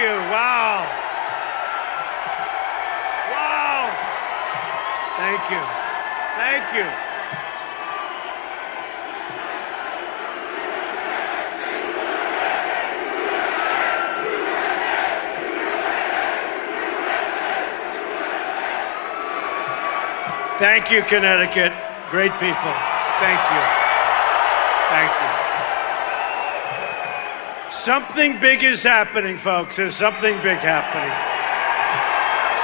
you. Wow. Wow. Thank you. Thank you. Thank you, Connecticut. Great people. Thank you. Thank you. Something big is happening, folks. There's something big happening.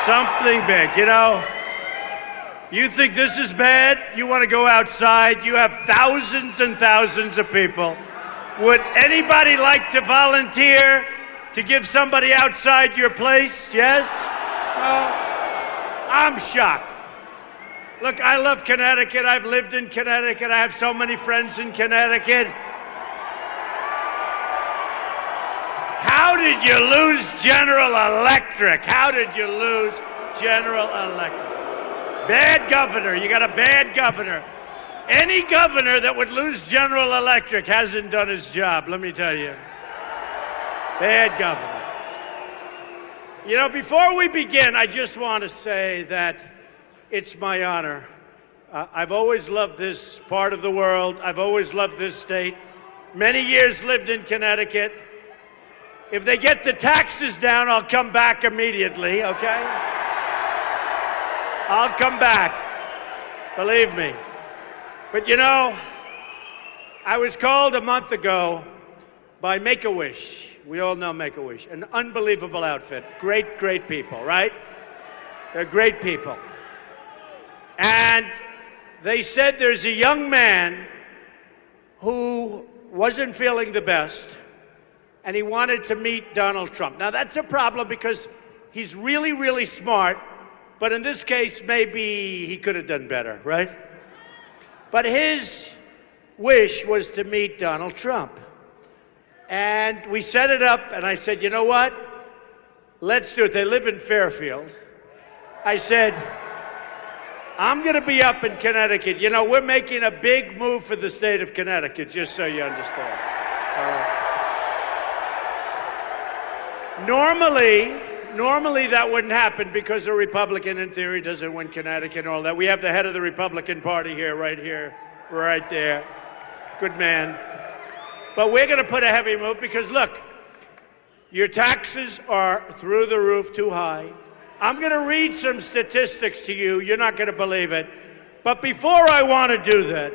Something big. You know, you think this is bad? You want to go outside? You have thousands and thousands of people. Would anybody like to volunteer to give somebody outside your place? Yes? Well, I'm shocked. Look, I love Connecticut. I've lived in Connecticut. I have so many friends in Connecticut. How did you lose General Electric? How did you lose General Electric? Bad governor. You got a bad governor. Any governor that would lose General Electric hasn't done his job, let me tell you. Bad governor. You know, before we begin, I just want to say that it's my honor. I've always loved this part of the world. I've always loved this state. Many years lived in Connecticut. If they get the taxes down, I'll come back immediately, okay? I'll come back, believe me. But you know, I was called a month ago by Make-A-Wish. We all know Make-A-Wish, an unbelievable outfit. Great, great people, right? They're great people. And they said there's a young man who wasn't feeling the best, and he wanted to meet Donald Trump. Now, that's a problem because he's really, really smart, but in this case, maybe he could have done better, right? But his wish was to meet Donald Trump. And we set it up, and I said, you know what? Let's do it. They live in Fairfield. I said, I'm going to be up in Connecticut. You know, we're making a big move for the state of Connecticut, just so you understand. Normally that wouldn't happen because a Republican, in theory, doesn't win Connecticut and all that. We have the head of the Republican Party here, right there. Good man. But we're going to put a heavy move because, look, your taxes are through the roof, too high. I'm going to read some statistics to you. You're not going to believe it. But before I want to do that,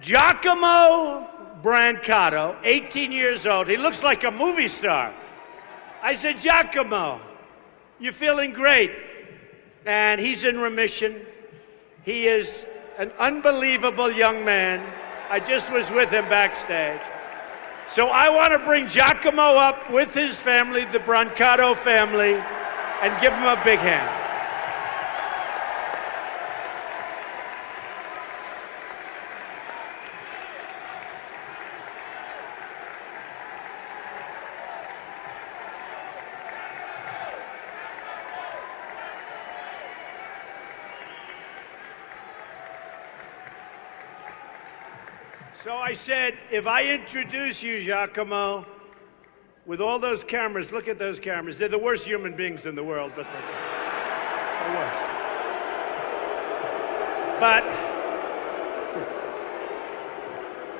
Giacomo Brancato, 18 years old. He looks like a movie star. I said, Giacomo, you're feeling great. And he's in remission. He is an unbelievable young man. I just was with him backstage. So I want to bring Giacomo up with his family, the Brancato family, and give him a big hand. So I said, if I introduce you, Giacomo, with all those cameras, look at those cameras. They're the worst human beings in the world, but that's the worst. But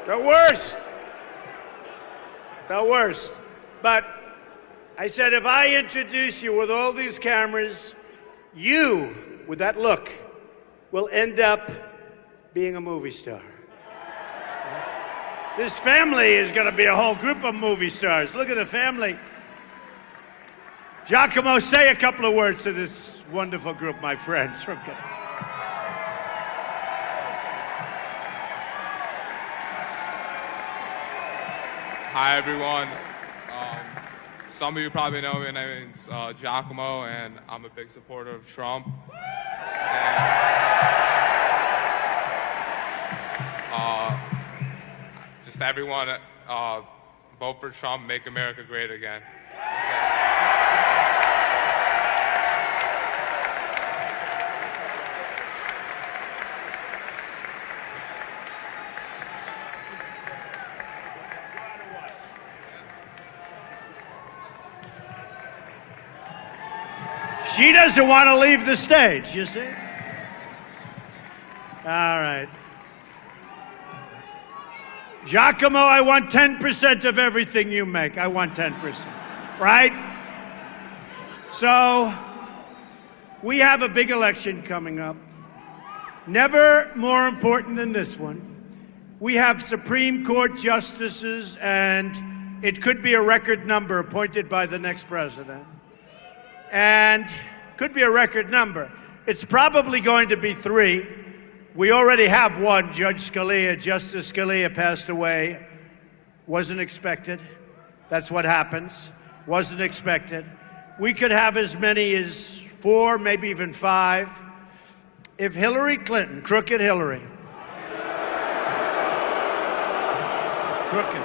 the worst. The worst. But I said, if I introduce you with all these cameras, you, with that look, will end up being a movie star. This family is going to be a whole group of movie stars. Look at the family. Giacomo, say a couple of words to this wonderful group, my friends. Hi, everyone. Some of you probably know me. My name is Giacomo, and I'm a big supporter of Trump. Just everyone, vote for Trump, make America great again. She doesn't want to leave the stage, you see? All right. Giacomo, I want 10% of everything you make. I want 10%, right? So, we have a big election coming up. Never more important than this one. We have Supreme Court justices, and it could be a record number appointed by the next president. And could be a record number. It's probably going to be 3. We already have one, Judge Scalia. Justice Scalia passed away. Wasn't expected. That's what happens. Wasn't expected. We could have as many as 4, maybe even 5. If Hillary Clinton, crooked Hillary, crooked,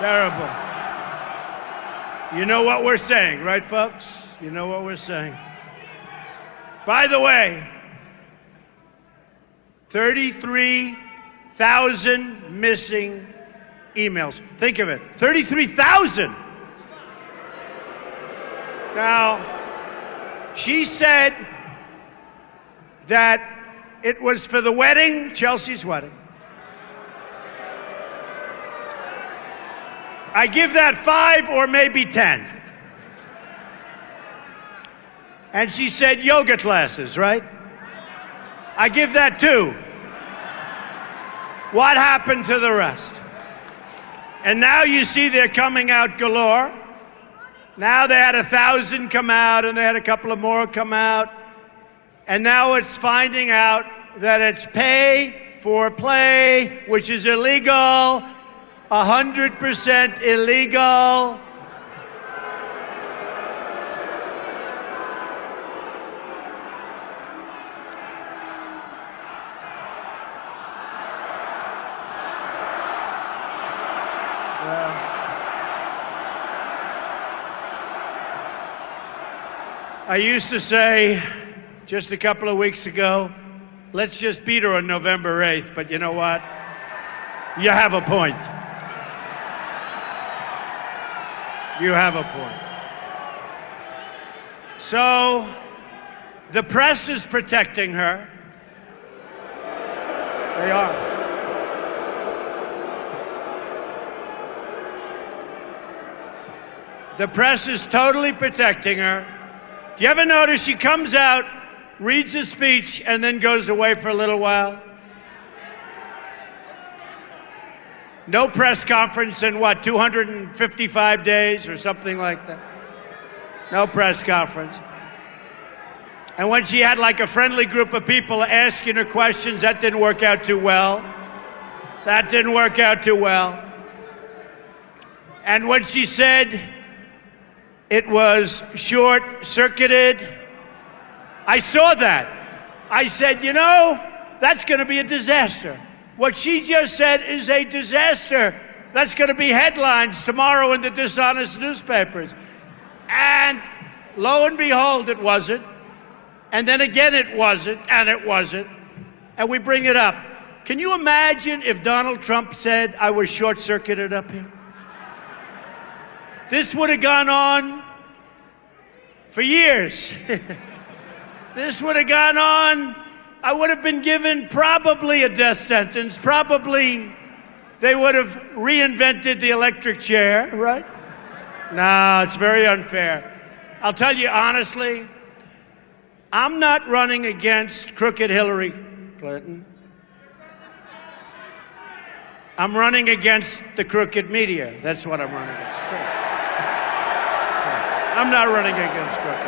terrible. You know what we're saying, right, folks? You know what we're saying. By the way, 33,000 missing emails. Think of it, 33,000. Now, she said that it was for the wedding, Chelsea's wedding. I give that 5 or maybe 10. And she said yoga classes, right? I give that 2. What happened to the rest? And now you see they're coming out galore. Now they had 1,000 come out, and they had a couple of more come out. And now it's finding out that it's pay for play, which is illegal. 100% illegal. I used to say just a couple of weeks ago, let's just beat her on November 8th, but you know what? You have a point. You have a point. So, the press is protecting her. They are. The press is totally protecting her. Do you ever notice she comes out, reads a speech, and then goes away for a little while? No press conference in, what, 255 days or something like that? No press conference. And when she had like a friendly group of people asking her questions, that didn't work out too well. That didn't work out too well. And when she said it was short-circuited, I saw that. I said, you know, that's going to be a disaster. What she just said is a disaster. That's going to be headlines tomorrow in the dishonest newspapers. And lo and behold, it wasn't. And then again, it wasn't, and it wasn't. And we bring it up. Can you imagine if Donald Trump said I was short-circuited up here? This would have gone on for years. This would have gone on. I would have been given probably a death sentence. Probably they would have reinvented the electric chair, right? No, it's very unfair. I'll tell you honestly, I'm not running against crooked Hillary Clinton. I'm running against the crooked media. That's what I'm running against. True. I'm not running against crooked.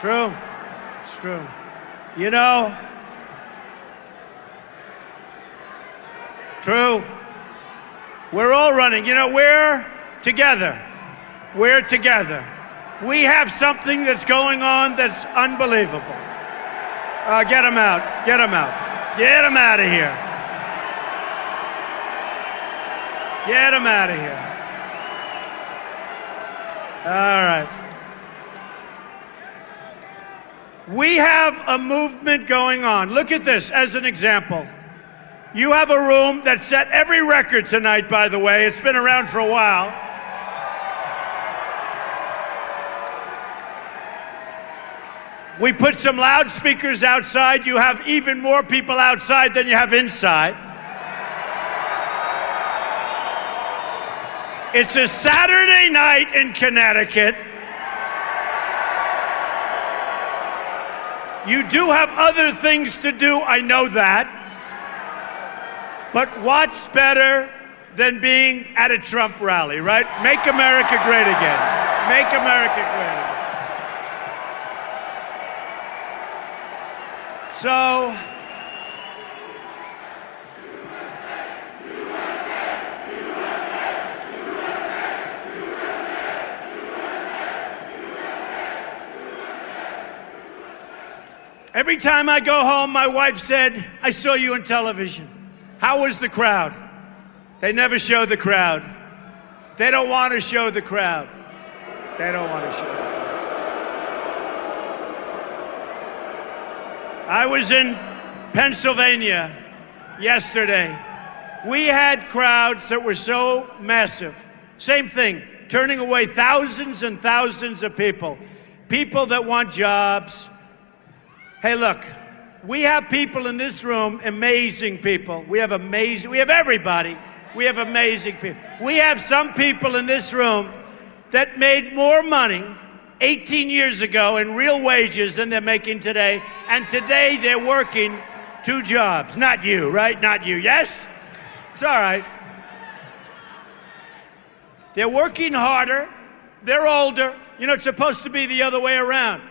True. It's true. You know, true. We're all running. You know, we're together. We're together. We have something that's going on that's unbelievable. Get him out. Get him out. Get him out of here. Get him out of here. All right. We have a movement going on. Look at this as an example. You have a room that set every record tonight, by the way. It's been around for a while. We put some loudspeakers outside. You have even more people outside than you have inside. It's a Saturday night in Connecticut. You do have other things to do, I know that. But what's better than being at a Trump rally, right? Make America great again. Make America great again. So, every time I go home, my wife said, I saw you on television. How was the crowd? They never show the crowd. They don't want to show the crowd. They don't want to show the crowd. I was in Pennsylvania yesterday. We had crowds that were so massive. Same thing, turning away thousands and thousands of people. People that want jobs. Hey, look, we have people in this room, amazing people. We have everybody. We have amazing people. We have some people in this room that made more money 18 years ago in real wages than they're making today. And today they're working 2 jobs. Not you, right? Not you. Yes? It's all right. They're working harder. They're older. You know, it's supposed to be the other way around.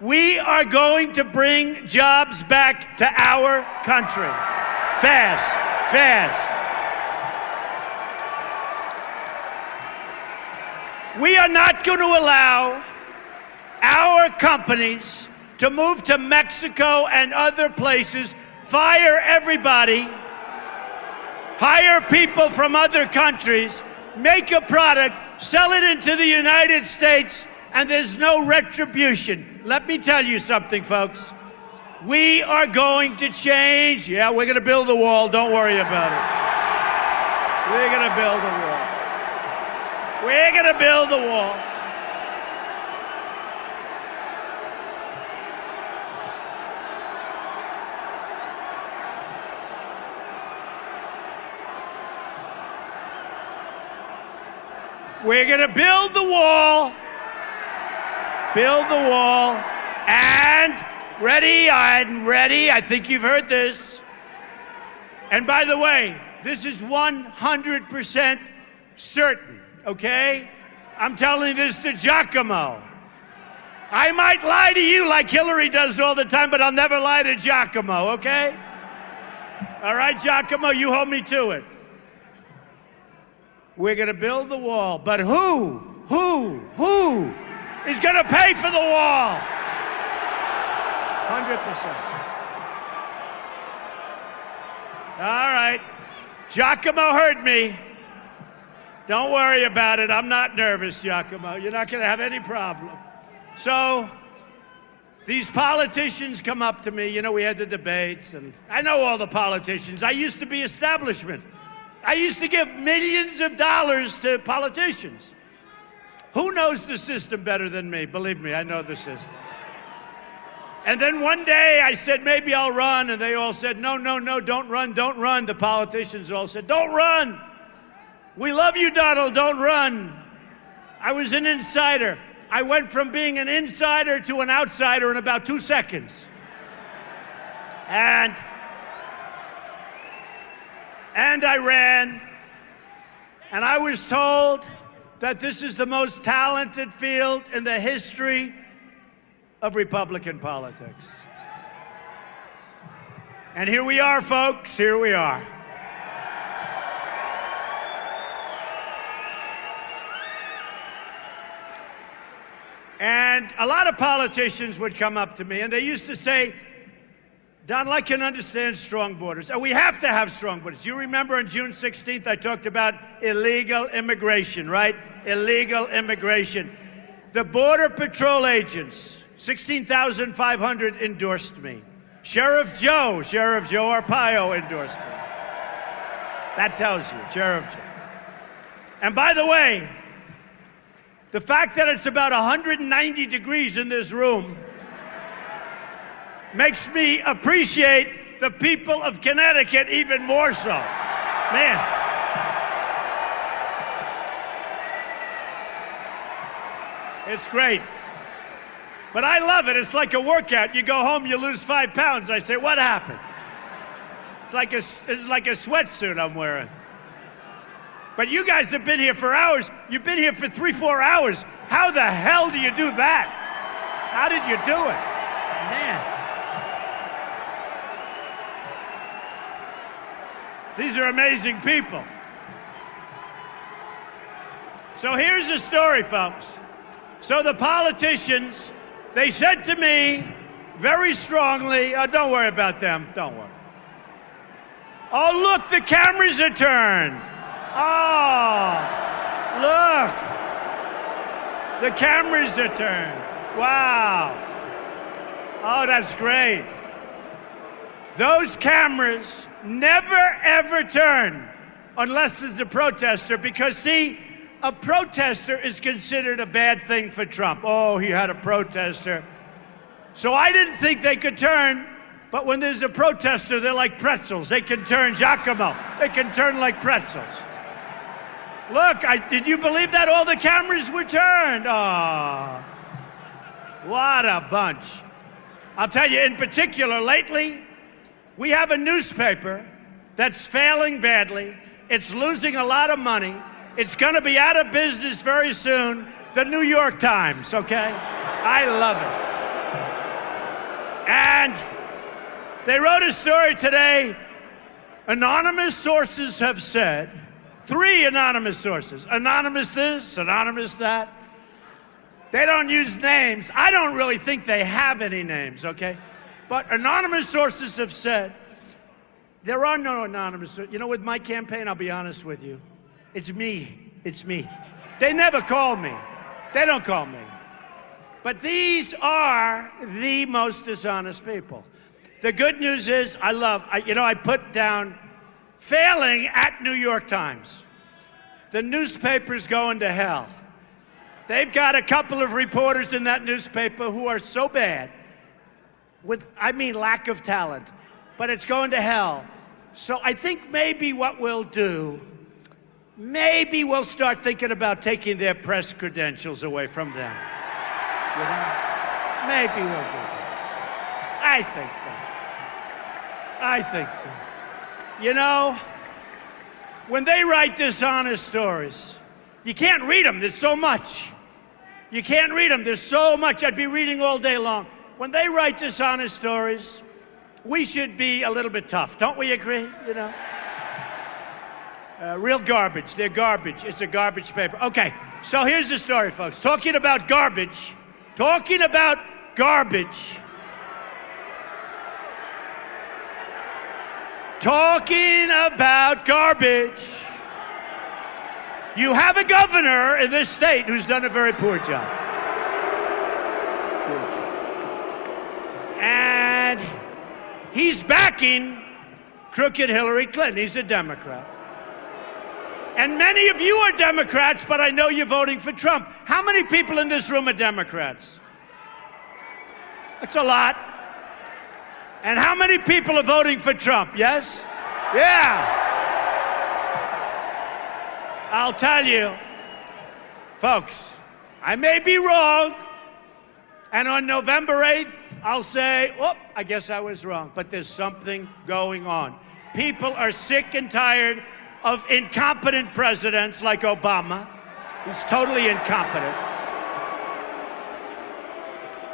We are going to bring jobs back to our country. Fast, fast. We are not going to allow our companies to move to Mexico and other places, fire everybody, hire people from other countries, make a product, sell it into the United States, and there's no retribution. Let me tell you something, folks. We are going to change. Yeah, we're going to build the wall. Don't worry about it. We're going to build the wall. We're going to build the wall. We're going to build the wall. Build the wall. And ready, I'm ready. I think you've heard this. And by the way, this is 100% certain, okay? I'm telling this to Giacomo. I might lie to you like Hillary does all the time, but I'll never lie to Giacomo, okay? All right, Giacomo, you hold me to it. We're going to build the wall, but who is going to pay for the wall? 100%. All right. Giacomo heard me. Don't worry about it. I'm not nervous, Giacomo. You're not going to have any problem. So these politicians come up to me. You know, we had the debates, and I know all the politicians. I used to be establishment. I used to give millions of dollars to politicians. Who knows the system better than me? Believe me, I know the system. And then one day I said, maybe I'll run, and they all said, no, no, no, don't run, don't run. The politicians all said, don't run. We love you, Donald, don't run. I was an insider. I went from being an insider to an outsider in about 2 seconds. And I ran, and I was told that this is the most talented field in the history of Republican politics. And here we are, folks, here we are. And a lot of politicians would come up to me, and they used to say, Donald, I can understand strong borders. And we have to have strong borders. You remember on June 16th, I talked about illegal immigration, right? Illegal immigration. The Border Patrol agents, 16,500 endorsed me. Sheriff Joe Arpaio endorsed me. That tells you, Sheriff Joe. And by the way, the fact that it's about 190 degrees in this room makes me appreciate the people of Connecticut even more so. Man. It's great. But I love it. It's like a workout. You go home, you lose 5 pounds. I say, what happened? It's like a sweatsuit I'm wearing. But you guys have been here for hours. You've been here for 3-4 hours. How the hell do you do that? How did you do it? Man. These are amazing people. So here's the story, folks. So the politicians, they said to me very strongly, oh, don't worry about them, don't worry. Oh, look, the cameras are turned. Oh, look. The cameras are turned. Wow. Oh, that's great. Those cameras never, ever turn unless it's a protester because, see, a protester is considered a bad thing for Trump. Oh, he had a protester. So I didn't think they could turn, but when there's a protester, they're like pretzels. They can turn, Giacomo. They can turn like pretzels. Look, did you believe that? All the cameras were turned. Oh, what a bunch. I'll tell you, in particular, lately, we have a newspaper that's failing badly. It's losing a lot of money. It's going to be out of business very soon. The New York Times, okay? I love it. And they wrote a story today. Anonymous sources have said, 3 anonymous sources, anonymous this, anonymous that. They don't use names. I don't really think they have any names, okay? But anonymous sources have said, there are no anonymous sources. You know, with my campaign, I'll be honest with you, it's me. It's me. They never call me. They don't call me. But these are the most dishonest people. The good news is, I put down failing at New York Times. The newspaper's going to hell. They've got a couple of reporters in that newspaper who are so bad, lack of talent, but it's going to hell. So I think maybe what we'll do, maybe we'll start thinking about taking their press credentials away from them. You know? Maybe we'll do that. I think so. I think so. You know, when they write dishonest stories, you can't read them. There's so much. You can't read them. There's so much. I'd be reading all day long. When they write dishonest stories, we should be a little bit tough. Don't we agree? You know? Real garbage. They're garbage. It's a garbage paper. Okay, so here's the story, folks. Talking about garbage. Talking about garbage. Talking about garbage. You have a governor in this state who's done a very poor job. And he's backing crooked Hillary Clinton. He's a Democrat. And many of you are Democrats, but I know you're voting for Trump. How many people in this room are Democrats? That's a lot. And how many people are voting for Trump? Yes? Yeah. I'll tell you, folks, I may be wrong, and on November 8th, I'll say, oh, I guess I was wrong, but there's something going on. People are sick and tired of incompetent presidents like Obama, who's totally incompetent.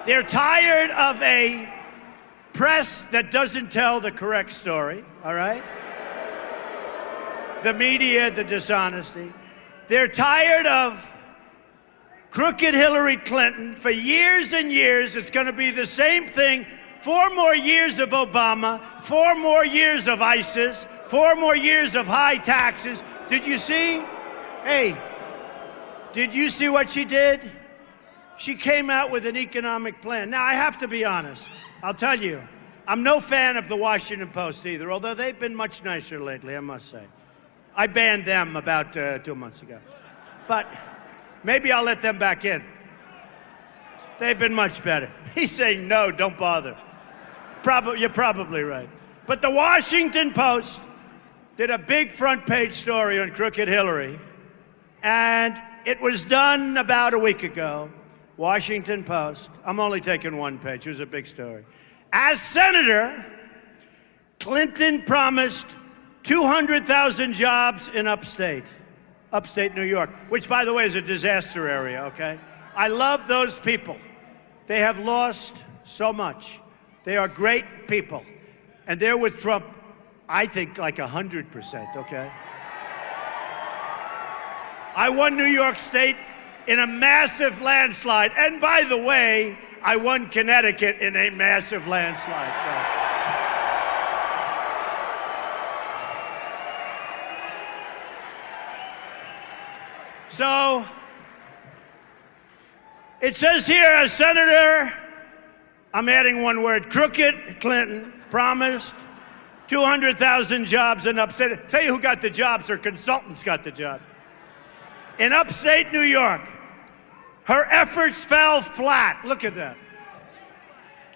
They're tired of a press that doesn't tell the correct story, all right? The media, the dishonesty. They're tired of crooked Hillary Clinton. For years and years, it's going to be the same thing 4 more years of Obama, 4 more years of ISIS, 4 more years of high taxes. Did you see? Hey, did you see what she did? She came out with an economic plan. Now, I have to be honest. I'll tell you, I'm no fan of the Washington Post either, although they've been much nicer lately, I must say. I banned them about 2 months ago. But maybe I'll let them back in. They've been much better. He's saying, no, don't bother. You're probably right. But the Washington Post did a big front page story on Crooked Hillary, and it was done about a week ago. Washington Post. I'm only taking one page. It was a big story. As senator, Clinton promised 200,000 jobs in upstate New York, which, by the way, is a disaster area, okay? I love those people. They have lost so much. They are great people. And they're with Trump, I think, like 100%, okay? I won New York State in a massive landslide. And by the way, I won Connecticut in a massive landslide. So it says here, as senator, I'm adding one word, Crooked Clinton promised 200,000 jobs in upstate. Tell you who got the jobs, her consultants got the job. In upstate New York, her efforts fell flat. Look at that.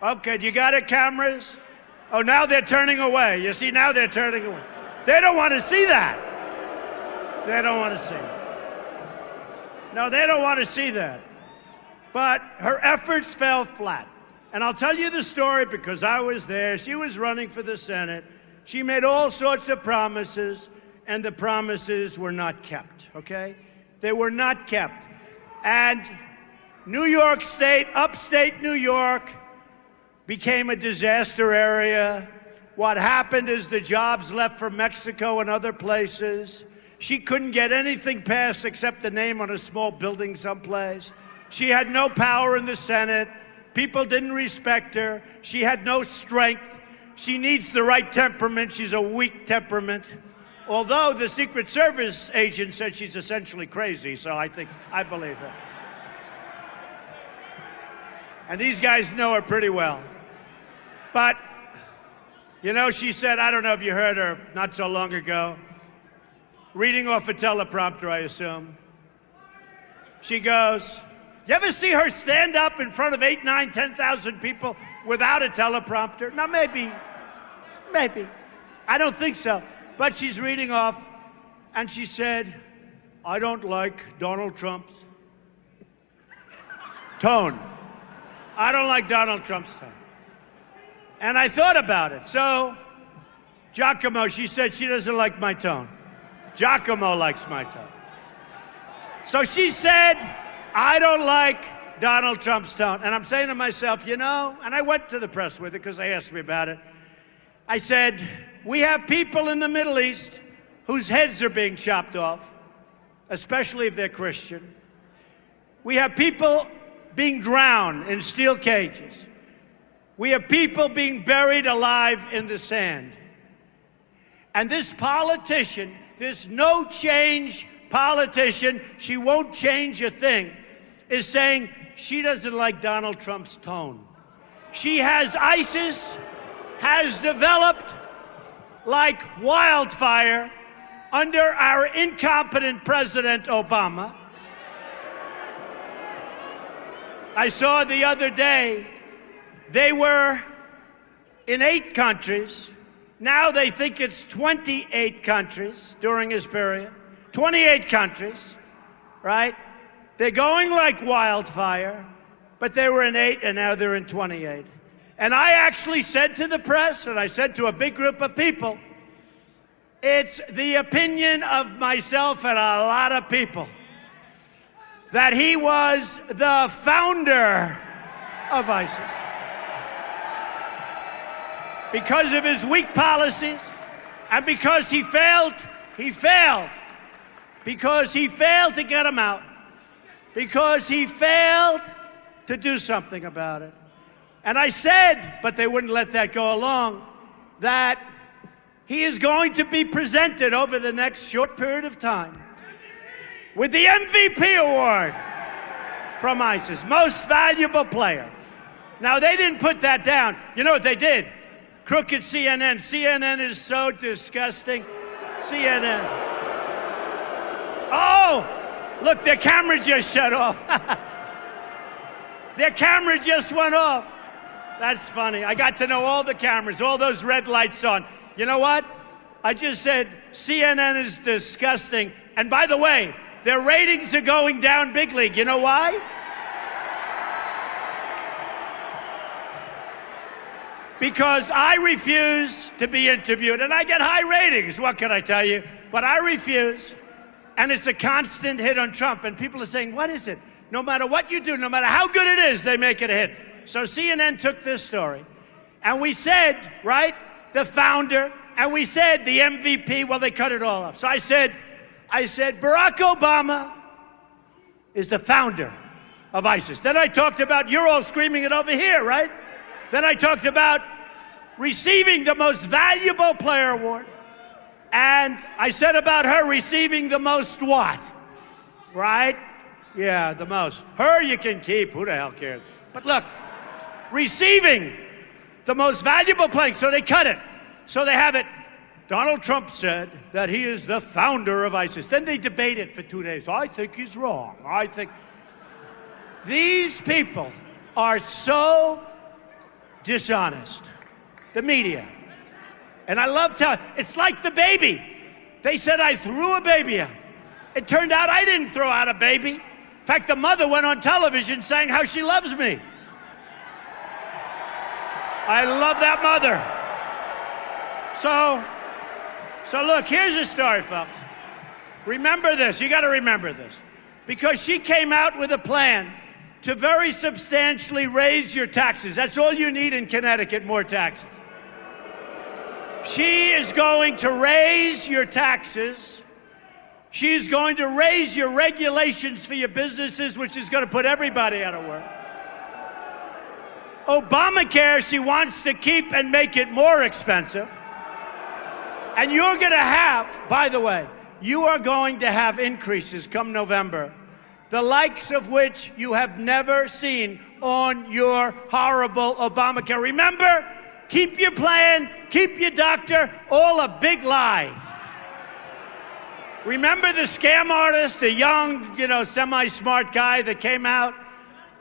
Okay, you got it, cameras? Oh, now they're turning away. You see, now they're turning away. They don't want to see that. They don't want to see it. No, they don't want to see that. But her efforts fell flat. And I'll tell you the story because I was there. She was running for the Senate. She made all sorts of promises, and the promises were not kept, okay? They were not kept. And New York State, upstate New York, became a disaster area. What happened is the jobs left for Mexico and other places. She couldn't get anything passed except the name on a small building someplace. She had no power in the Senate. People didn't respect her. She had no strength. She needs the right temperament. She's a weak temperament. Although the Secret Service agent said she's essentially crazy, so I believe her. And these guys know her pretty well. But, you know, she said, I don't know if you heard her not so long ago, reading off a teleprompter, I assume. She goes, you ever see her stand up in front of 8, 9, 10,000 people without a teleprompter? Now, maybe. I don't think so. But she's reading off, and she said, I don't like Donald Trump's tone. I don't like Donald Trump's tone. And I thought about it. So, Giacomo, she said she doesn't like my tone. Giacomo likes my tone. So she said, I don't like Donald Trump's tone. And I'm saying to myself, you know, and I went to the press with it because they asked me about it. I said, we have people in the Middle East whose heads are being chopped off, especially if they're Christian. We have people being drowned in steel cages. We have people being buried alive in the sand. And this politician, this no-change politician, she won't change a thing, is saying she doesn't like Donald Trump's tone. ISIS has developed like wildfire under our incompetent President Obama. I saw the other day, they were in 8 countries. Now they think it's 28 countries during his period. 28 countries, right? They're going like wildfire, but they were in 8 and now they're in 28. And I actually said to the press, and I said to a big group of people, it's the opinion of myself and a lot of people that he was the founder of ISIS. Because of his weak policies and because he failed because he failed to get them out, because he failed to do something about it. And I said, but they wouldn't let that go along, that he is going to be presented over the next short period of time with the MVP award from ISIS, Most Valuable Player. Now, they didn't put that down. You know what they did? Crooked CNN. CNN is so disgusting. CNN. Oh, look, their camera just shut off. Their camera just went off. That's funny. I got to know all the cameras, all those red lights on. You know what? I just said CNN is disgusting. And by the way, their ratings are going down big league. You know why? Because I refuse to be interviewed, and I get high ratings, what can I tell you? But I refuse, and it's a constant hit on Trump, and people are saying, what is it? No matter what you do, no matter how good it is, they make it a hit. So CNN took this story, and we said, right, the founder, and we said the MVP, well, they cut it all off. So I said, Barack Obama is the founder of ISIS. Then I talked about, you're all screaming it over here, right? Then I talked about receiving the Most Valuable Player award. And I said about her receiving the most what? Right? Yeah, the most. Her you can keep. Who the hell cares? But look, receiving the Most Valuable Player. So they cut it. So they have it. Donald Trump said that he is the founder of ISIS. Then they debate it for 2 days. I think he's wrong. I think. These people are so dishonest, the media. And I love telling, it's like the baby. They said I threw a baby out. It turned out I didn't throw out a baby. In fact, the mother went on television saying how she loves me. I love that mother. So look, here's the story, folks. Remember this, you gotta remember this. Because she came out with a plan to very substantially raise your taxes. That's all you need in Connecticut, more taxes. She is going to raise your taxes. She's going to raise your regulations for your businesses, which is going to put everybody out of work. Obamacare, she wants to keep and make it more expensive. And you're going to have, by the way, you are going to have increases come November, the likes of which you have never seen on your horrible Obamacare. Remember, keep your plan, keep your doctor, all a big lie. Remember the scam artist, the young, semi-smart guy that came out,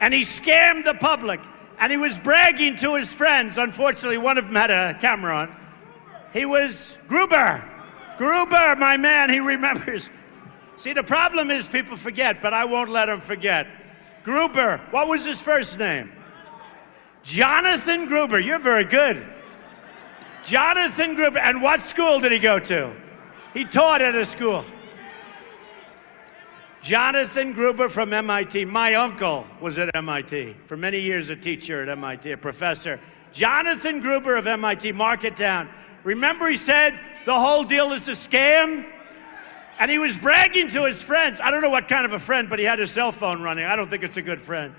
and he scammed the public, and he was bragging to his friends. Unfortunately, one of them had a camera on. He was Gruber, my man, he remembers. See, the problem is people forget, but I won't let them forget. Gruber, what was his first name? Jonathan Gruber. You're very good. Jonathan Gruber. And what school did he go to? He taught at a school. Jonathan Gruber from MIT. My uncle was at MIT. For many years, a teacher at MIT, a professor. Jonathan Gruber of MIT, mark it down. Remember he said the whole deal is a scam? And he was bragging to his friends. I don't know what kind of a friend, but he had his cell phone running. I don't think it's a good friend.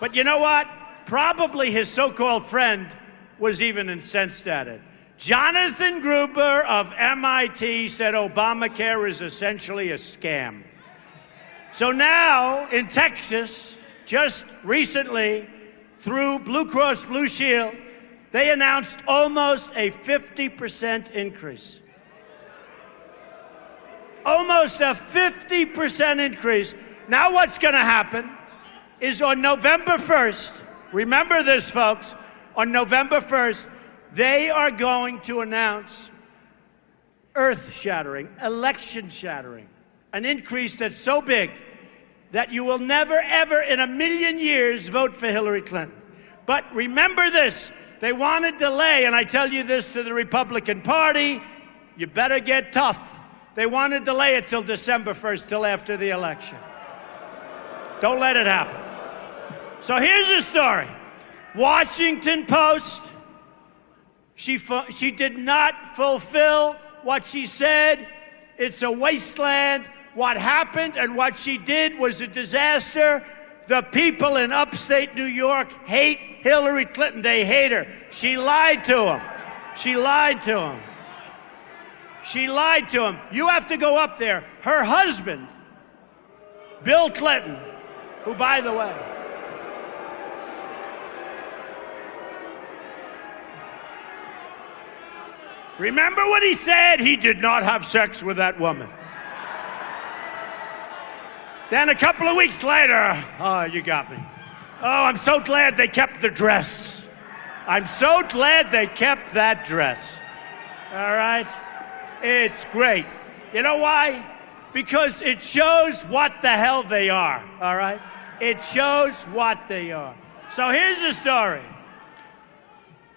But you know what? Probably his so-called friend was even incensed at it. Jonathan Gruber of MIT said Obamacare is essentially a scam. So now, in Texas, just recently, through Blue Cross Blue Shield, they announced almost a 50% increase. Almost a 50% increase. Now what's going to happen is on November 1st, remember this, folks, on November 1st, they are going to announce earth-shattering, election-shattering, an increase that's so big that you will never, ever in a million years vote for Hillary Clinton. But remember this, they want to delay, and I tell you this to the Republican Party, you better get tough. They want to delay it till December 1st, till after the election. Don't let it happen. So here's the story. Washington Post, she did not fulfill what she said. It's a wasteland. What happened and what she did was a disaster. The people in upstate New York hate Hillary Clinton. They hate her. She lied to them. She lied to them. She lied to him. You have to go up there. Her husband, Bill Clinton, who, by the way, remember what he said? He did not have sex with that woman. Then a couple of weeks later, oh, you got me. Oh, I'm so glad they kept the dress. I'm so glad they kept that dress. All right? It's great. You know why? Because it shows what the hell they are, all right? It shows what they are. So here's the story.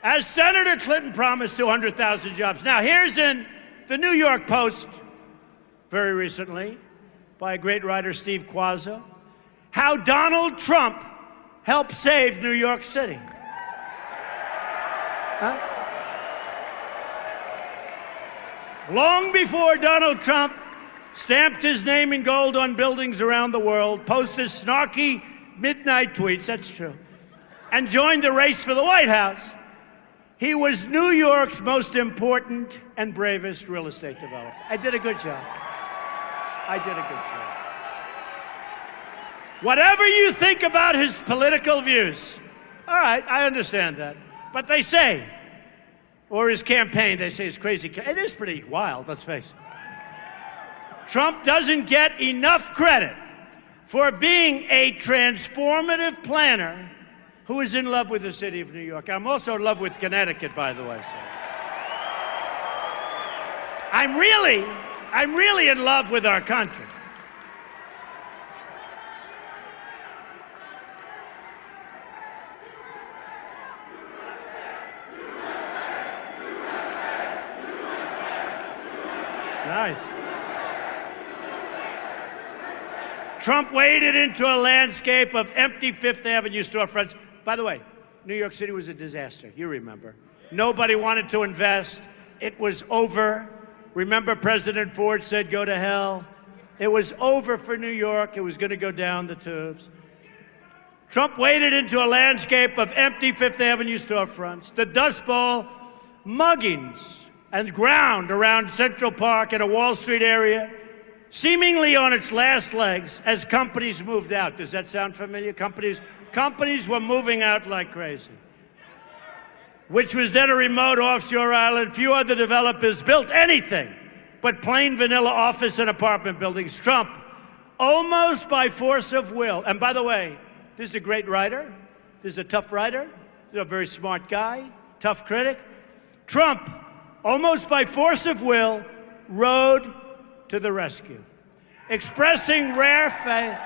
As Senator Clinton promised 200,000 jobs. Now, here's in the New York Post, very recently, by a great writer, Steve Quazzo, how Donald Trump helped save New York City. Huh? Long before Donald Trump stamped his name in gold on buildings around the world, posted snarky midnight tweets, that's true, and joined the race for the White House, he was New York's most important and bravest real estate developer. I did a good job. I did a good job. Whatever you think about his political views, all right, I understand that. But they say, or his campaign, they say it's crazy. It is pretty wild, let's face it. Trump doesn't get enough credit for being a transformative planner who is in love with the city of New York. I'm also in love with Connecticut, by the way. So. I'm really in love with our country. Nice. Trump waded into a landscape of empty Fifth Avenue storefronts. By the way, New York City was a disaster. You remember. Nobody wanted to invest. It was over. Remember President Ford said, go to hell? It was over for New York. It was going to go down the tubes. Trump waded into a landscape of empty Fifth Avenue storefronts, the Dust Bowl muggings, and ground around Central Park and a Wall Street area, seemingly on its last legs as companies moved out. Does that sound familiar? Companies were moving out like crazy. Which was then a remote offshore island. Few other developers built anything but plain vanilla office and apartment buildings. Trump, almost by force of will, and by the way, this is a great writer. This is a tough writer. This is a very smart guy, tough critic. Trump, almost by force of will, rode to the rescue, expressing rare faith.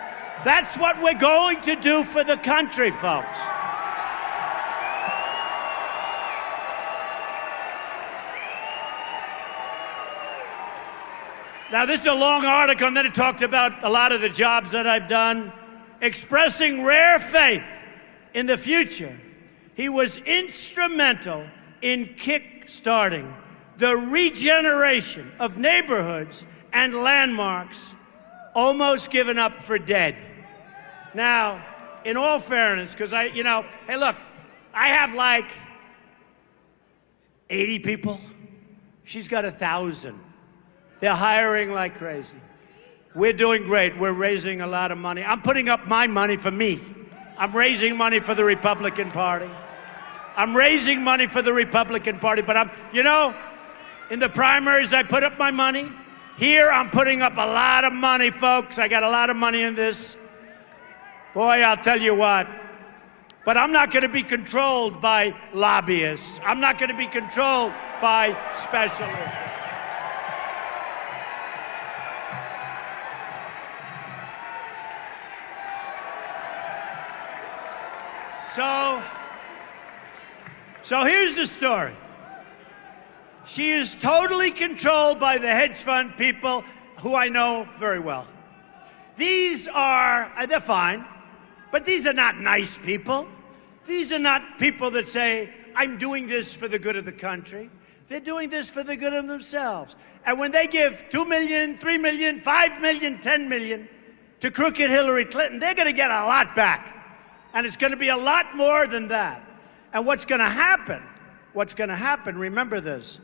That's what we're going to do for the country, folks. Now, this is a long article, and then it talked about a lot of the jobs that I've done. Expressing rare faith in the future, he was instrumental in kick-starting the regeneration of neighborhoods and landmarks almost given up for dead. Now, in all fairness, because hey, look, I have like 80 people. She's got 1,000. They're hiring like crazy. We're doing great. We're raising a lot of money. I'm putting up my money for me. I'm raising money for the Republican Party. I'm raising money for the Republican Party, but in the primaries, I put up my money. Here, I'm putting up a lot of money, folks. I got a lot of money in this. Boy, I'll tell you what. But I'm not going to be controlled by lobbyists. I'm not going to be controlled by specialists. So here's the story. She is totally controlled by the hedge fund people who I know very well. These are, they're fine, but these are not nice people. These are not people that say, I'm doing this for the good of the country. They're doing this for the good of themselves. And when they give $2 million, $3 million, $5 million, $10 million, to crooked Hillary Clinton, they're going to get a lot back. And it's going to be a lot more than that. And what's going to happen, remember this,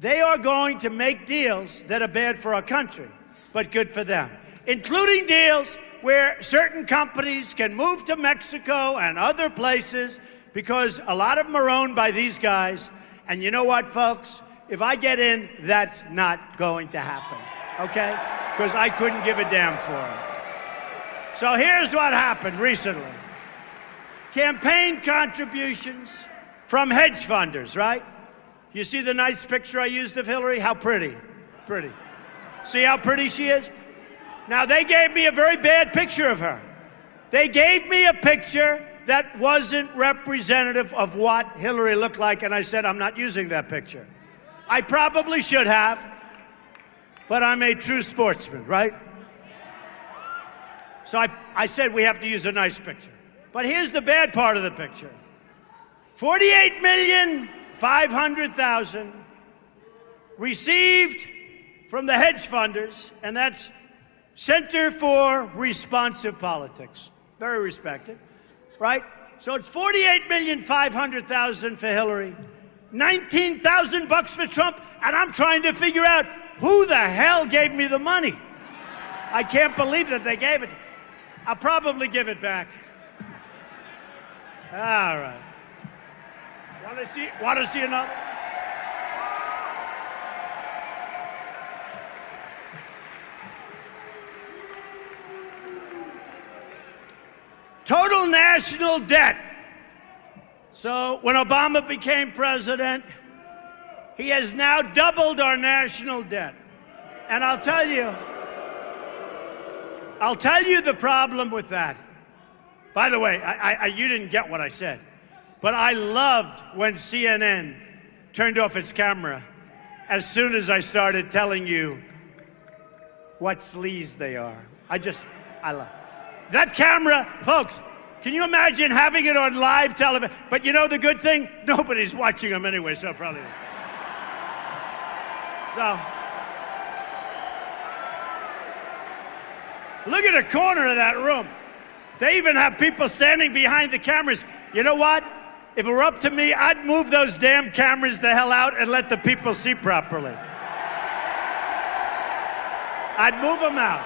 they are going to make deals that are bad for our country, but good for them, including deals where certain companies can move to Mexico and other places because a lot of them are owned by these guys. And you know what, folks? If I get in, that's not going to happen, okay? Because I couldn't give a damn for it. So here's what happened recently. Campaign contributions from hedge funders, right? You see the nice picture I used of Hillary? How pretty. Pretty. See how pretty she is? Now, they gave me a very bad picture of her. They gave me a picture that wasn't representative of what Hillary looked like, and I said, I'm not using that picture. I probably should have, but I'm a true sportsman, right? So I said we have to use a nice picture. But here's the bad part of the picture. 48,500,000 received from the hedge funders, and that's Center for Responsive Politics. Very respected, right? So it's 48,500,000 for Hillary, 19,000 bucks for Trump, and I'm trying to figure out who the hell gave me the money. I can't believe that they gave it. I'll probably give it back. All right. Want to see another? Total national debt. So when Obama became president, he has now doubled our national debt. And I'll tell you the problem with that. By the way, you didn't get what I said, but I loved when CNN turned off its camera as soon as I started telling you what sleaze they are. I love that camera, folks. Can you imagine having it on live television? But you know the good thing? Nobody's watching them anyway, so probably. So, look at the corner of that room. They even have people standing behind the cameras. You know what? If it were up to me, I'd move those damn cameras the hell out and let the people see properly. I'd move them out.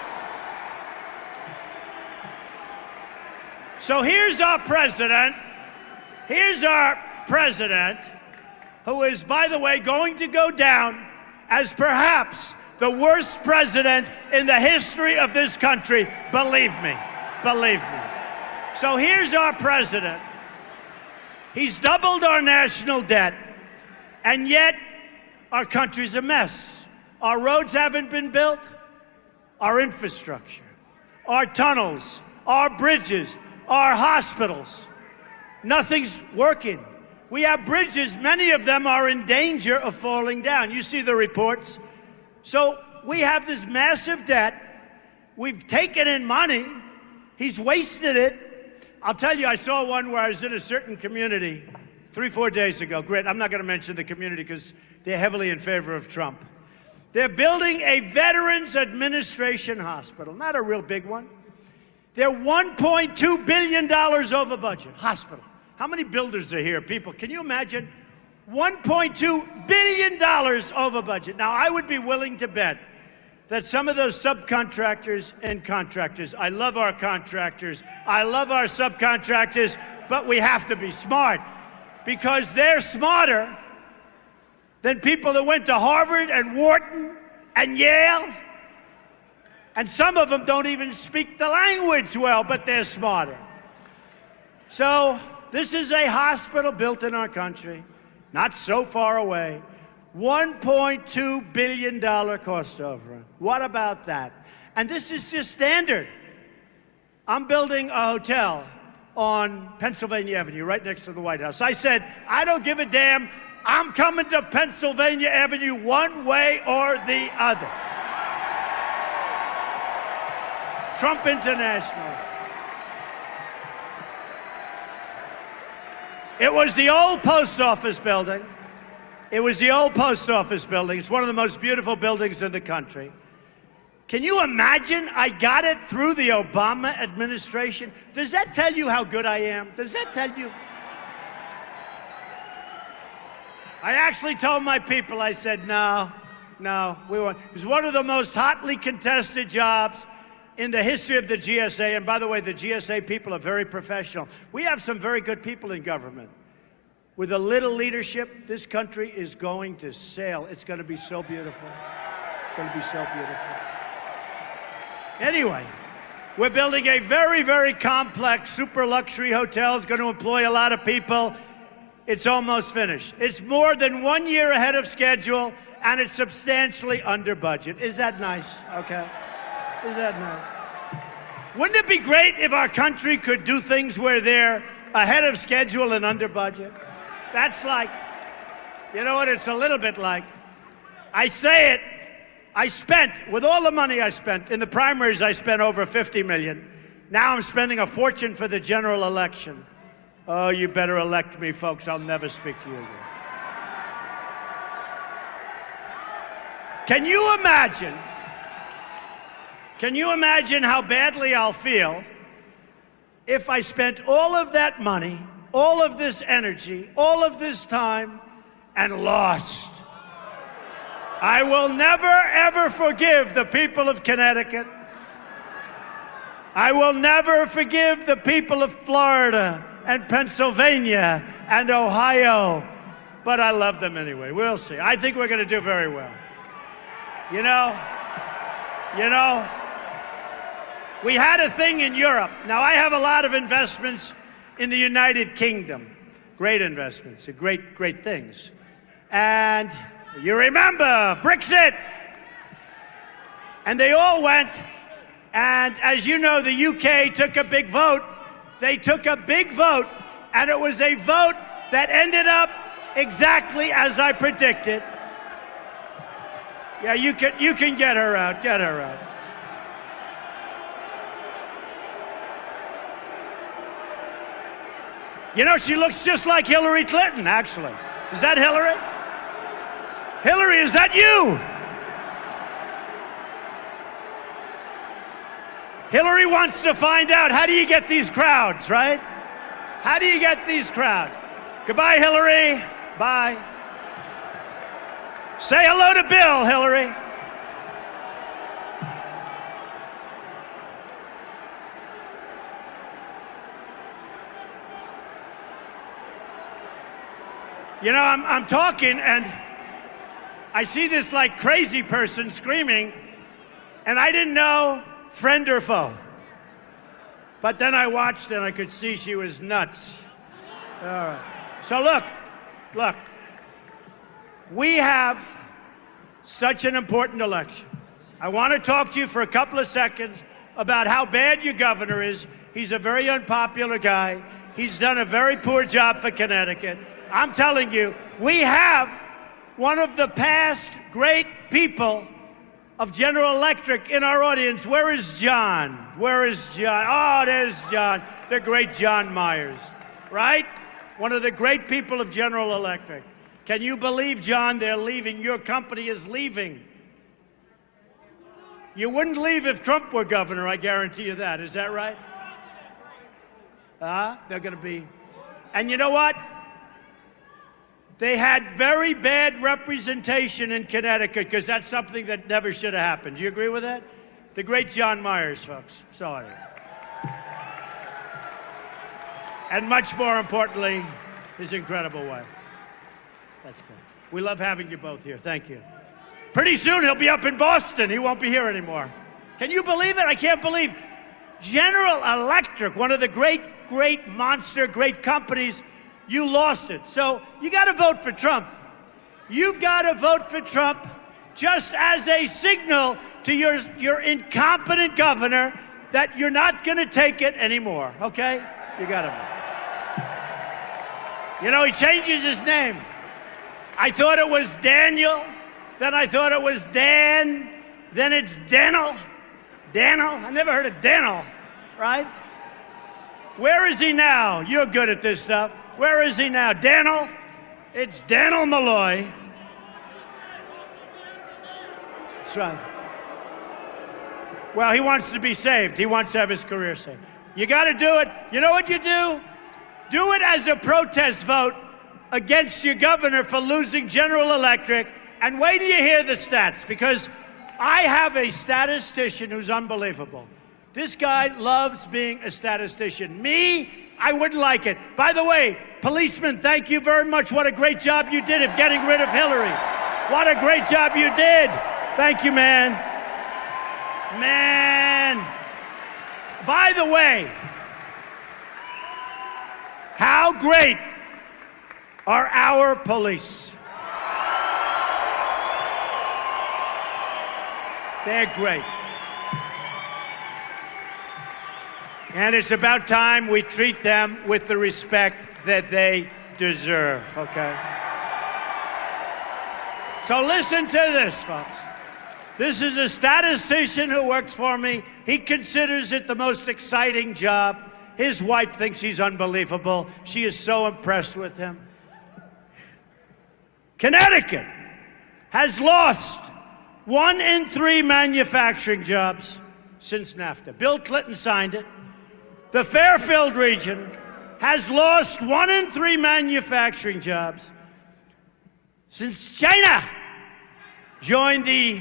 So here's our president. Here's our president, who is, by the way, going to go down as perhaps the worst president in the history of this country. Believe me. Believe me. So here's our president. He's doubled our national debt, and yet our country's a mess. Our roads haven't been built, our infrastructure, our tunnels, our bridges, our hospitals. Nothing's working. We have bridges, many of them are in danger of falling down. You see the reports. So we have this massive debt. We've taken in money. He's wasted it. I'll tell you, I saw one where I was in a certain community 3-4 days ago. Great, I'm not going to mention the community because they're heavily in favor of Trump. They're building a Veterans Administration hospital, not a real big one. They're $1.2 billion over budget. Hospital. How many builders are here, people? Can you imagine? $1.2 billion over budget. Now, I would be willing to bet that some of those subcontractors and contractors, I love our contractors, I love our subcontractors, but we have to be smart because they're smarter than people that went to Harvard and Wharton and Yale. And some of them don't even speak the language well, but they're smarter. So this is a hospital built in our country, not so far away. $1.2 billion cost overrun. What about that? And this is just standard. I'm building a hotel on Pennsylvania Avenue, right next to the White House. I said, I don't give a damn. I'm coming to Pennsylvania Avenue one way or the other. Trump International. It was the old post office building. It was the old post office building. It's one of the most beautiful buildings in the country. Can you imagine I got it through the Obama administration? Does that tell you how good I am? Does that tell you? I actually told my people, I said, no, we won't. It was one of the most hotly contested jobs in the history of the GSA. And by the way, the GSA people are very professional. We have some very good people in government. With a little leadership, this country is going to sail. It's going to be so beautiful. It's going to be so beautiful. Anyway, we're building a very, very complex super luxury hotel. It's going to employ a lot of people. It's almost finished. It's more than 1 year ahead of schedule, and it's substantially under budget. Is that nice? Okay. Is that nice? Wouldn't it be great if our country could do things where they're ahead of schedule and under budget? That's like, you know what it's a little bit like? I say it, I spent, with all the money I spent, in the primaries I spent over $50 million. Now I'm spending a fortune for the general election. Oh, you better elect me, folks. I'll never speak to you again. Can you imagine how badly I'll feel if I spent all of that money, all of this energy, all of this time, and lost? I will never, ever forgive the people of Connecticut. I will never forgive the people of Florida and Pennsylvania and Ohio, but I love them anyway. We'll see. I think we're going to do very well. You know, we had a thing in Europe. Now, I have a lot of investments in the United Kingdom. Great investments, great things. And you remember Brexit. And they all went, and as you know, the UK took a big vote. They took a big vote, and it was a vote that ended up exactly as I predicted. Yeah, you can get her out. Get her out. You know, she looks just like Hillary Clinton, actually. Is that Hillary? Hillary, is that you? Hillary wants to find out, how do you get these crowds, right? How do you get these crowds? Goodbye, Hillary. Bye. Say hello to Bill, Hillary. You know, I'm talking, and I see this like crazy person screaming, and I didn't know friend or foe. But then I watched, and I could see she was nuts. All right. So look. We have such an important election. I want to talk to you for a couple of seconds about how bad your governor is. He's a very unpopular guy. He's done a very poor job for Connecticut. I'm telling you, we have one of the past great people of General Electric in our audience. Where is John? Where is John? Oh, there's John, the great John Myers, right? One of the great people of General Electric. Can you believe, John, they're leaving? Your company is leaving. You wouldn't leave if Trump were governor, I guarantee you that. Is that right? They're going to be. And you know what? They had very bad representation in Connecticut, because that's something that never should have happened. Do you agree with that? The great John Myers, folks. Sorry. And much more importantly, his incredible wife. That's good. We love having you both here. Thank you. Pretty soon he'll be up in Boston. He won't be here anymore. Can you believe it? I can't believe General Electric, one of the great companies, you lost it. So you got to vote for Trump. You've got to vote for Trump just as a signal to your incompetent governor that you're not going to take it anymore, okay? You got to vote. You know, he changes his name. I thought it was Daniel, then I thought it was Dan, then it's Daniel. Daniel? I never heard of Daniel, right? Where is he now? You're good at this stuff. Where is he now? Daniel? It's Daniel Malloy. That's right. Well, he wants to be saved. He wants to have his career saved. You got to do it. You know what you do? Do it as a protest vote against your governor for losing General Electric, and wait till you hear the stats, because I have a statistician who's unbelievable. This guy loves being a statistician. Me, I wouldn't like it. By the way, policemen, thank you very much. What a great job you did of getting rid of Hillary. What a great job you did. Thank you, man. Man. By the way, how great are our police? They're great. And it's about time we treat them with the respect that they deserve, okay? So listen to this, folks. This is a statistician who works for me. He considers it the most exciting job. His wife thinks he's unbelievable. She is so impressed with him. Connecticut has lost 1 in 3 manufacturing jobs since NAFTA. Bill Clinton signed it. The Fairfield region has lost 1 in 3 manufacturing jobs since China joined the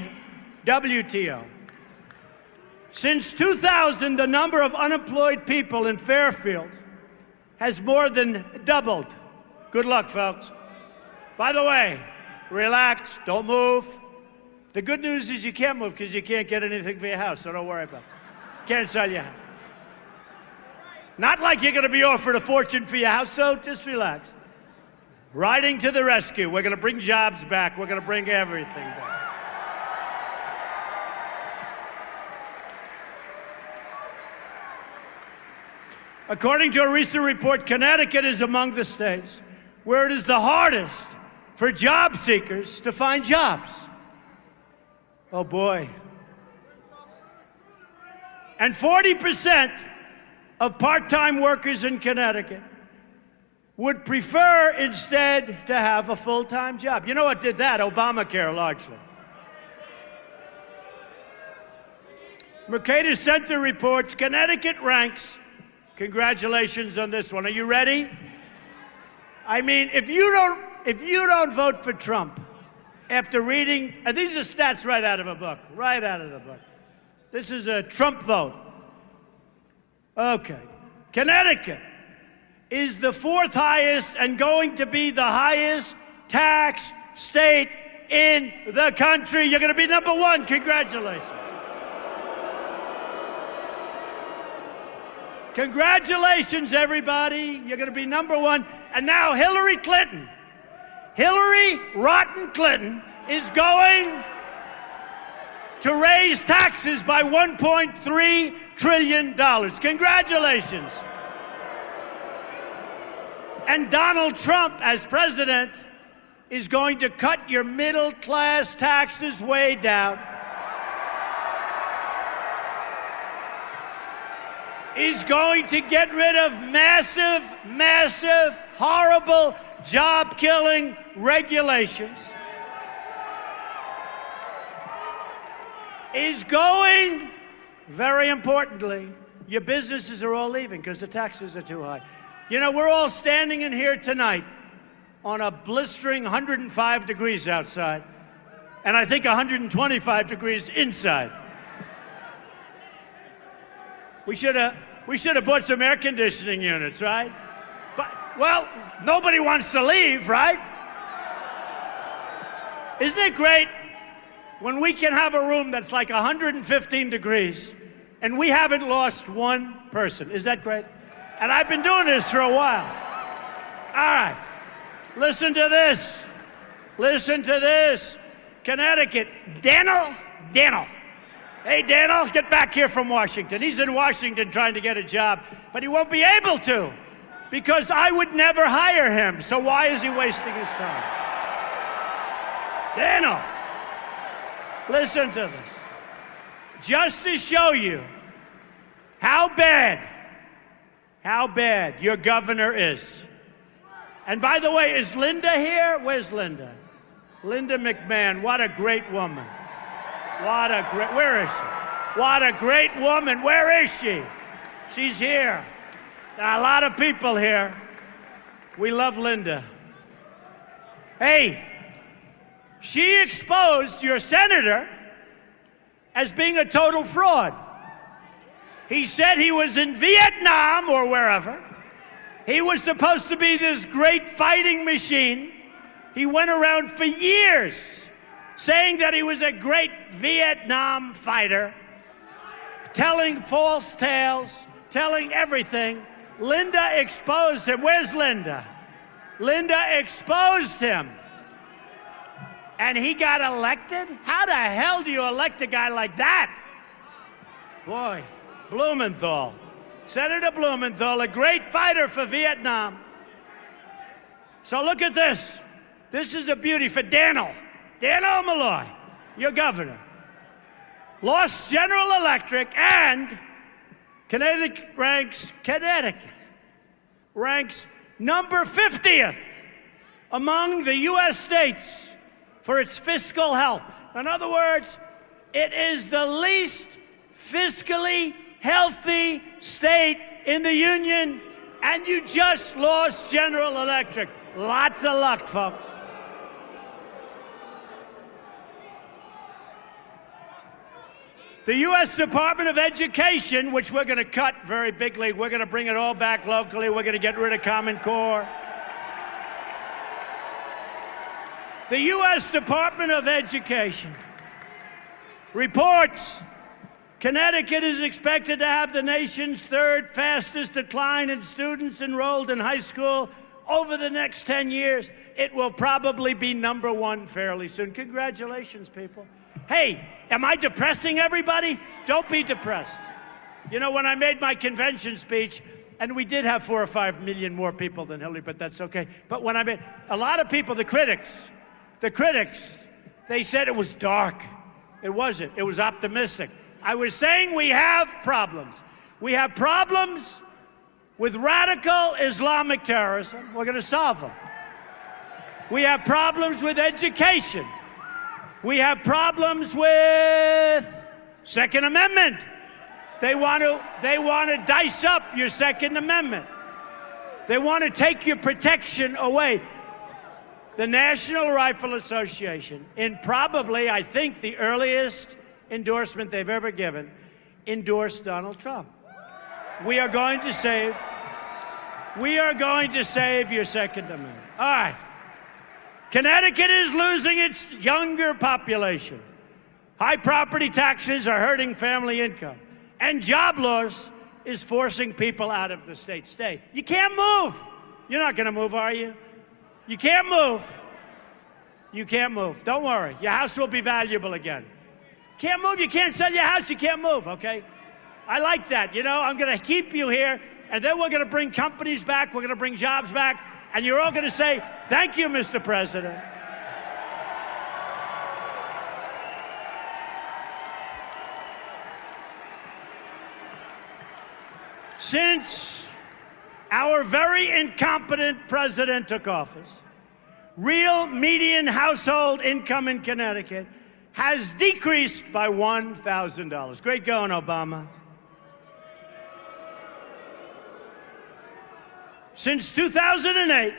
WTO. Since 2000, the number of unemployed people in Fairfield has more than doubled. Good luck, folks. By the way, relax, don't move. The good news is you can't move because you can't get anything for your house, so don't worry about it. Can't sell your house. Not like you're going to be offered a fortune for your house, so just relax. Riding to the rescue. We're going to bring jobs back. We're going to bring everything back. According to a recent report, Connecticut is among the states where it is the hardest for job seekers to find jobs. Oh, boy. And 40% of part-time workers in Connecticut would prefer instead to have a full-time job. You know what did that? Obamacare, largely. Mercator Center reports Connecticut ranks. Congratulations on this one. Are you ready? I mean, if you don't vote for Trump after reading, and these are stats right out of a book, right out of the book. This is a Trump vote. Okay. Connecticut is the 4th highest and going to be the highest tax state in the country. You're going to be number 1. Congratulations. Congratulations, everybody. You're going to be number 1. And now Hillary Clinton. Hillary Rotten Clinton is going to raise taxes by $1.3 trillion. Congratulations. And Donald Trump, as president, is going to cut your middle-class taxes way down. He's going to get rid of massive, massive, horrible, job-killing regulations. Is going, very importantly, your businesses are all leaving because the taxes are too high. You know, we're all standing in here tonight on a blistering 105 degrees outside, and I think 125 degrees inside. We should have bought some air conditioning units, right? But, well, nobody wants to leave, right? Isn't it great when we can have a room that's like 115 degrees and we haven't lost one person? Is that great? And I've been doing this for a while. All right. Listen to this. Listen to this. Connecticut. Daniel. Hey, Daniel, get back here from Washington. He's in Washington trying to get a job, but he won't be able to because I would never hire him. So why is he wasting his time? Daniel, listen to this. Just to show you how bad your governor is. And by the way, is Linda here? Where's Linda? Linda McMahon, what a great woman. What a great, where is she? What a great woman. Where is she? She's here. There are a lot of people here. We love Linda. Hey, she exposed your senator as being a total fraud. He said he was in Vietnam or wherever. He was supposed to be this great fighting machine. He went around for years saying that he was a great Vietnam fighter, telling false tales, telling everything. Linda exposed him. Where's Linda? Linda exposed him. And he got elected? How the hell do you elect a guy like that? Boy, Blumenthal. Senator Blumenthal, a great fighter for Vietnam. So look at this. This is a beauty for Daniel Malloy, your governor. Lost General Electric, and Connecticut ranks number 50th among the U.S. states for its fiscal health. In other words, it is the least fiscally healthy state in the union, and you just lost General Electric. Lots of luck, folks. The U.S. Department of Education, which we're going to cut very bigly, we're going to bring it all back locally, we're going to get rid of Common Core. The U.S. Department of Education reports Connecticut is expected to have the nation's third fastest decline in students enrolled in high school over the next 10 years. It will probably be number one fairly soon. Congratulations, people. Hey, am I depressing everybody? Don't be depressed. You know, when I made my convention speech, and we did have 4 or 5 million more people than Hillary, but that's okay. But when I made, a lot of people, the critics, they said it was dark. It wasn't. It was optimistic. I was saying we have problems. We have problems with radical Islamic terrorism. We're going to solve them. We have problems with education. We have problems with Second Amendment. They want to dice up your Second Amendment. They want to take your protection away. The National Rifle Association, in probably, I think, the earliest endorsement they've ever given, endorsed Donald Trump. We are going to save your Second Amendment. All right. Connecticut is losing its younger population. High property taxes are hurting family income. And job loss is forcing people out of the state. Stay. You can't move. You're not going to move, are you? You can't move. You can't move. Don't worry. Your house will be valuable again. Can't move. You can't sell your house. You can't move, okay? I like that. You know, I'm going to keep you here, and then we're going to bring companies back. We're going to bring jobs back, and you're all going to say, thank you, Mr. President. Since our very incompetent president took office, real median household income in Connecticut has decreased by $1,000. Great going, Obama. Since 2008,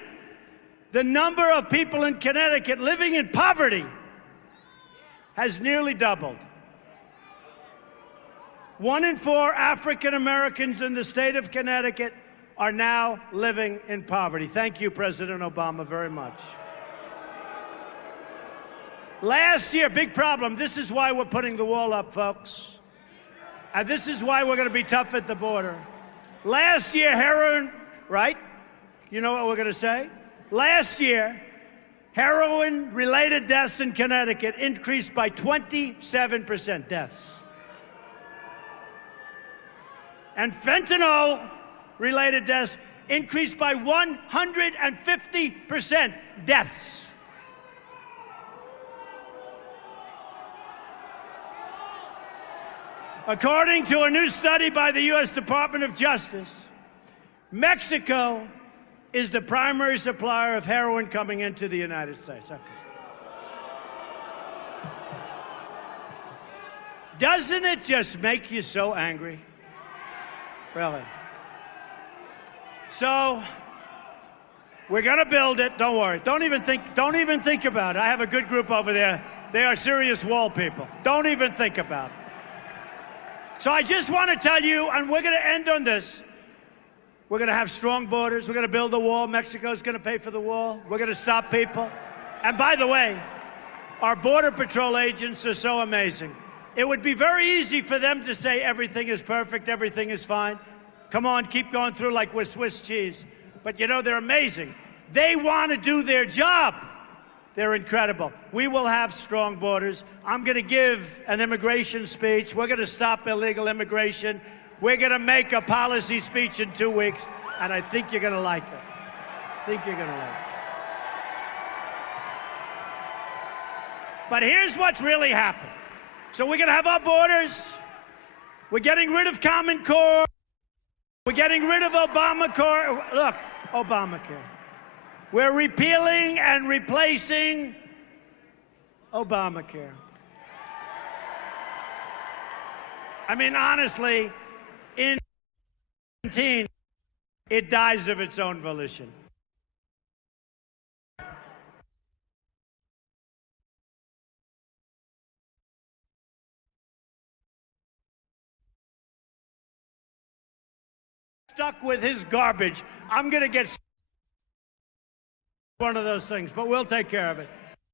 the number of people in Connecticut living in poverty has nearly doubled. 1 in 4 African Americans in the state of Connecticut are now living in poverty. Thank you, President Obama, very much. Last year, big problem. This is why we're putting the wall up, folks. And this is why we're going to be tough at the border. Last year, heroin, right? You know what we're going to say? Last year, heroin-related deaths in Connecticut increased by 27% deaths. And fentanyl-related deaths increased by 150% deaths. According to a new study by the U.S. Department of Justice, Mexico is the primary supplier of heroin coming into the United States. Okay. Doesn't it just make you so angry? Really? So, we're going to build it. Don't worry. Don't even think about it. I have a good group over there. They are serious wall people. Don't even think about it. So I just want to tell you, and we're going to end on this. We're going to have strong borders. We're going to build a wall. Mexico's going to pay for the wall. We're going to stop people. And by the way, our Border Patrol agents are so amazing. It would be very easy for them to say everything is perfect, everything is fine. Come on, keep going through like we're Swiss cheese. But you know, they're amazing. They want to do their job. They're incredible. We will have strong borders. I'm going to give an immigration speech. We're going to stop illegal immigration. We're going to make a policy speech in 2 weeks, and I think you're going to like it. I think you're going to like it. But here's what's really happened. So we're going to have our borders. We're getting rid of Common Core. We're getting rid of Obamacare. Look, Obamacare. We're repealing and replacing Obamacare. I mean, honestly, in 2017, it dies of its own volition. Stuck with his garbage. I'm going to get one of those things, but we'll take care of it.